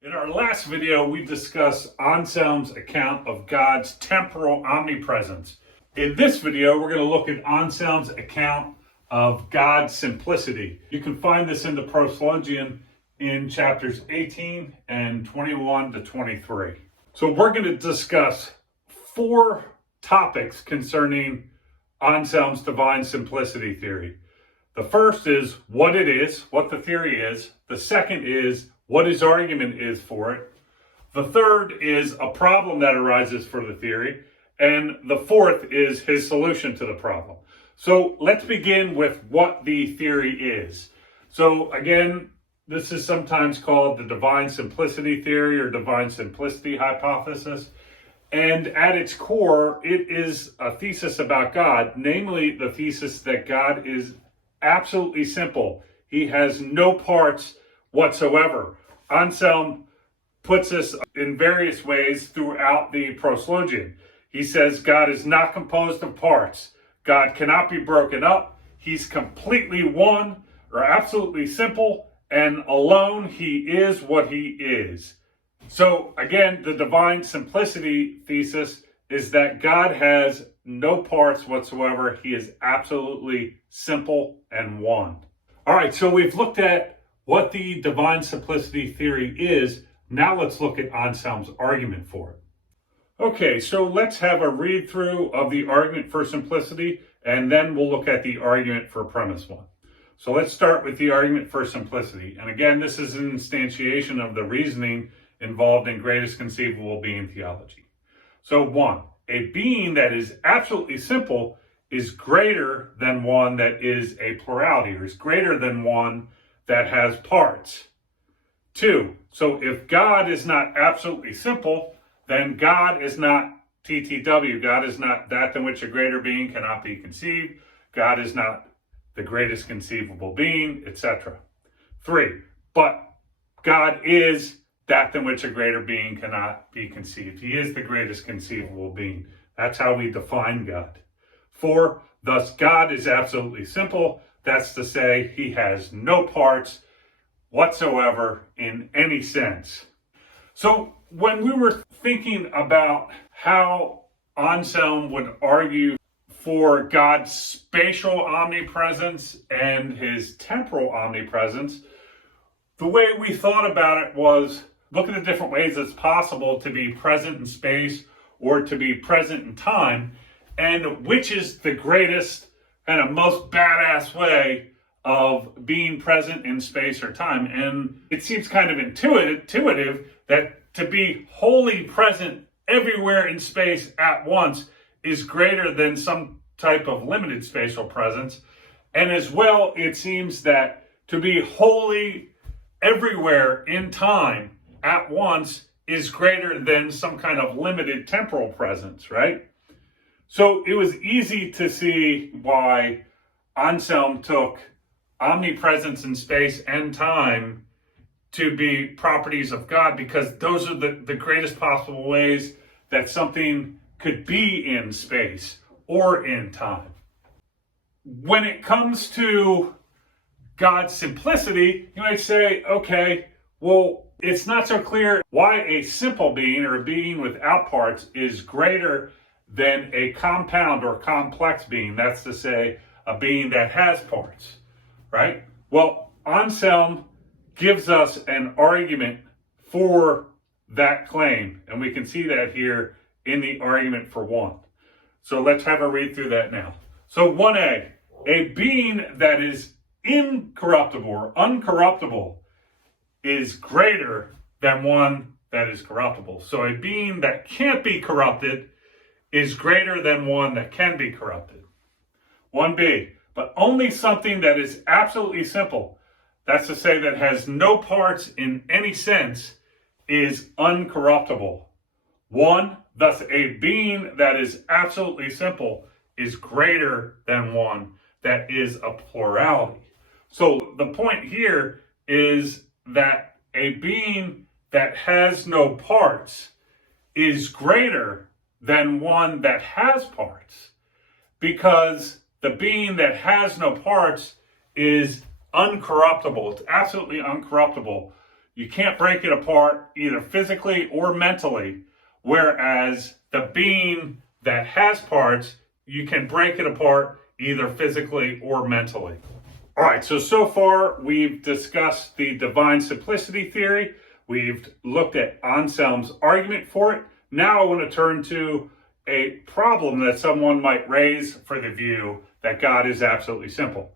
In our last video, we discussed Anselm's account of God's temporal omnipresence. In this video, we're going to look at Anselm's account of God's simplicity. You can find this in the Proslogion in chapters 18 and 21 to 23. So we're going to discuss 4 topics concerning Anselm's divine simplicity theory. The first is what it is, what the theory is. The second is what his argument is for it. The third is a problem that arises for the theory. And the fourth is his solution to the problem. So let's begin with what the theory is. So again, this is sometimes called the divine simplicity theory or divine simplicity hypothesis. And at its core, it is a thesis about God, namely the thesis that God is absolutely simple. He has no parts whatsoever. Anselm puts this in various ways throughout the Proslogion. He says God is not composed of parts. God cannot be broken up. He's completely one or absolutely simple, and alone he is what he is. So again, the divine simplicity thesis is that God has no parts whatsoever. He is absolutely simple and one. All right, so we've looked at what the divine simplicity theory is. Now let's look at Anselm's argument for it. Okay, so let's have a read through of the argument for simplicity, and then we'll look at the argument for premise 1. So let's start with the argument for simplicity. And again, this is an instantiation of the reasoning involved in greatest conceivable being theology. So 1, a being that is absolutely simple is greater than one that is a plurality, or is greater than one that has parts. 2, so if God is not absolutely simple, then God is not TTW. God is not that than which a greater being cannot be conceived. God is not the greatest conceivable being, etc. 3, but God is that than which a greater being cannot be conceived. He is the greatest conceivable being. That's how we define God. 4, thus God is absolutely simple. That's to say, he has no parts whatsoever in any sense. So when we were thinking about how Anselm would argue for God's spatial omnipresence and his temporal omnipresence, the way we thought about it was look at the different ways it's possible to be present in space or to be present in time, and which is the greatest and a most badass way of being present in space or time. And it seems kind of intuitive that to be wholly present everywhere in space at once is greater than some type of limited spatial presence. And as well, it seems that to be wholly everywhere in time at once is greater than some kind of limited temporal presence, right? So it was easy to see why Anselm took omnipresence in space and time to be properties of God, because those are the greatest possible ways that something could be in space or in time. When it comes to God's simplicity, you might say, okay, well, it's not so clear why a simple being or a being without parts is greater than a compound or complex being. That's to say, a being that has parts, right? Well, Anselm gives us an argument for that claim, and we can see that here in the argument for 1. So let's have a read through that now. So 1a, a being that is incorruptible or uncorruptible is greater than one that is corruptible. So a being that can't be corrupted is greater than one that can be corrupted. 1b, but only something that is absolutely simple, that's to say that has no parts in any sense, is uncorruptible. 1, thus a being that is absolutely simple is greater than one that is a plurality. So the point here is that a being that has no parts is greater than one that has parts, because the being that has no parts is uncorruptible. It's absolutely uncorruptible. You can't break it apart either physically or mentally, whereas the being that has parts, you can break it apart either physically or mentally. All right, so far we've discussed the divine simplicity theory. We've looked at Anselm's argument for it. Now I want to turn to a problem that someone might raise for the view that God is absolutely simple.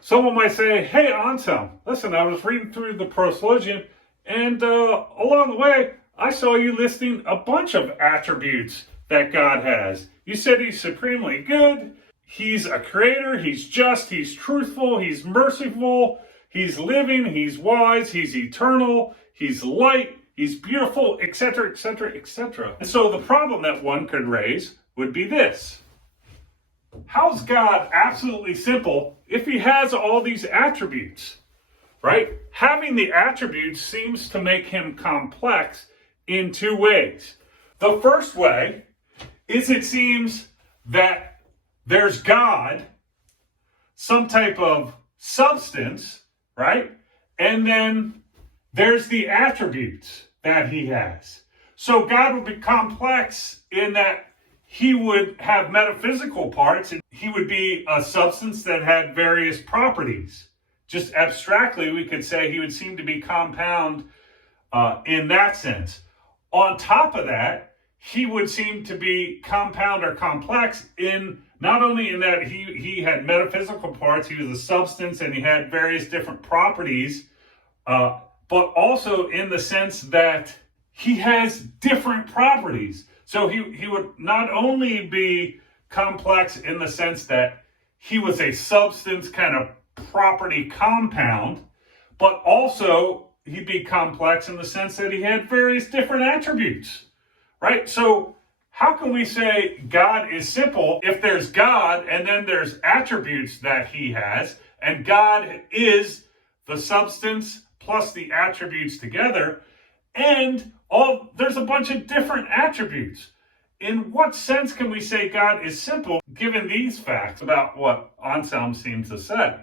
Someone might say, hey, Anselm, listen, I was reading through the Proslogion, and along the way, I saw you listing a bunch of attributes that God has. You said he's supremely good, he's a creator, he's just, he's truthful, he's merciful, he's living, he's wise, he's eternal, he's light, he's beautiful, etc., etc., etc. And so the problem that one could raise would be this. How's God absolutely simple if he has all these attributes, right? Having the attributes seems to make him complex in two ways. The first way is it seems that there's God, some type of substance, right? And then there's the attributes that he has. So God would be complex in that he would have metaphysical parts, and he would be a substance that had various properties. Just abstractly, we could say he would seem to be compound in that sense. On top of that, he would seem to be compound or complex in not only in that he had metaphysical parts, he was a substance and he had various different properties, but also in the sense that he has different properties. So he would not only be complex in the sense that he was a substance kind of property compound, but also he'd be complex in the sense that he had various different attributes, right? So how can we say God is simple if there's God and then there's attributes that he has, and God is the substance plus the attributes together, and there's a bunch of different attributes? In what sense can we say God is simple given these facts about what Anselm seems to say,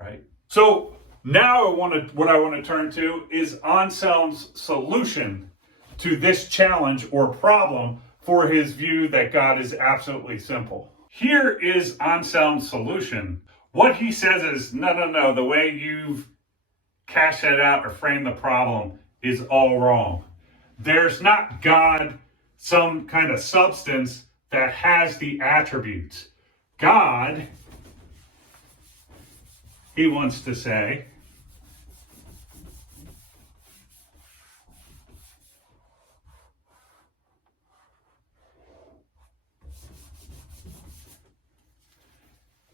right? So now what I want to turn to is Anselm's solution to this challenge or problem for his view that God is absolutely simple. Here is Anselm's solution. What he says is, no, the way you've cashed that out or framed the problem is all wrong. There's not God, some kind of substance that has the attributes. God, he wants to say,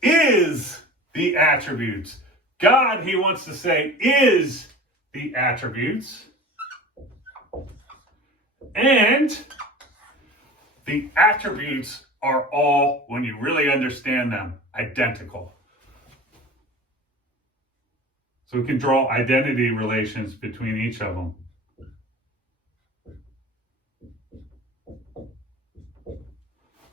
is the attributes. God, he wants to say, is the attributes. And the attributes are all, when you really understand them, identical. So we can draw identity relations between each of them.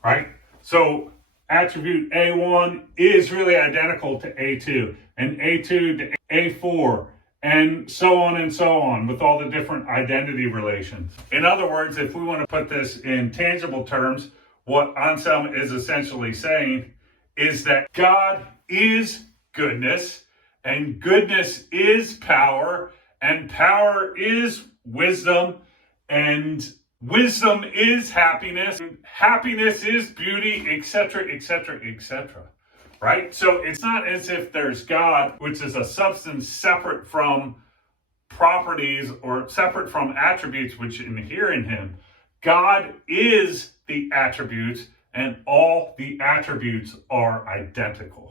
Right? So attribute A1 is really identical to A2, and A2 to A4, and so on with all the different identity relations. In other words, if we want to put this in tangible terms, what Anselm is essentially saying is that God is goodness, and goodness is power, and power is wisdom, and wisdom is happiness, and happiness is beauty, etc., etc., etc. Right? So it's not as if there's God, which is a substance separate from properties or separate from attributes which inhere in him. God is the attributes, and all the attributes are identical.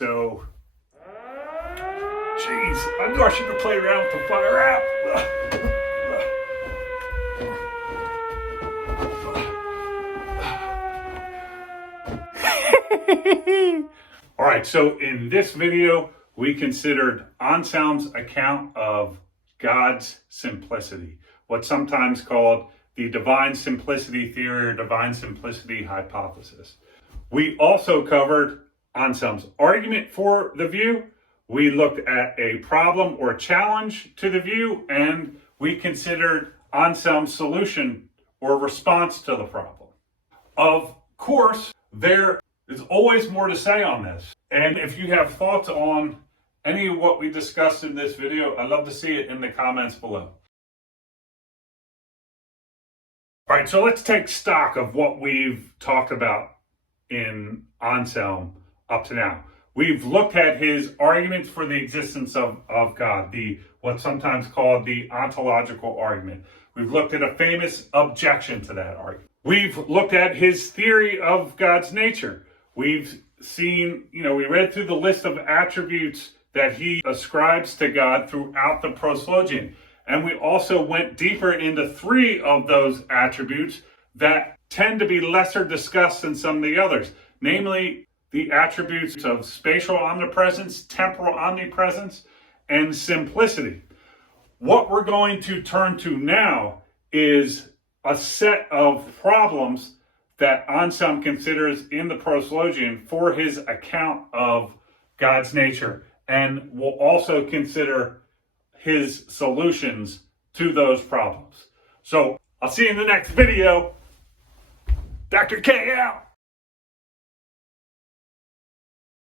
So, geez, I knew I should have played around with the fire app. All right, so in this video, we considered Anselm's account of God's simplicity, what's sometimes called the divine simplicity theory or divine simplicity hypothesis. We also covered Anselm's argument for the view. We looked at a problem or challenge to the view, and we considered Anselm's solution or response to the problem. Of course, there is always more to say on this. And if you have thoughts on any of what we discussed in this video, I'd love to see it in the comments below. All right, so let's take stock of what we've talked about in Anselm up to now. We've looked at his arguments for the existence of God, what's sometimes called the ontological argument. We've looked at a famous objection to that argument. We've looked at his theory of God's nature. We've seen, we read through the list of attributes that he ascribes to God throughout the proslogion. And we also went deeper into 3 of those attributes that tend to be lesser discussed than some of the others, namely the attributes of spatial omnipresence, temporal omnipresence, and simplicity. What we're going to turn to now is a set of problems that Anselm considers in the proslogion for his account of God's nature, and we'll also consider his solutions to those problems. So I'll see you in the next video. Dr. K out.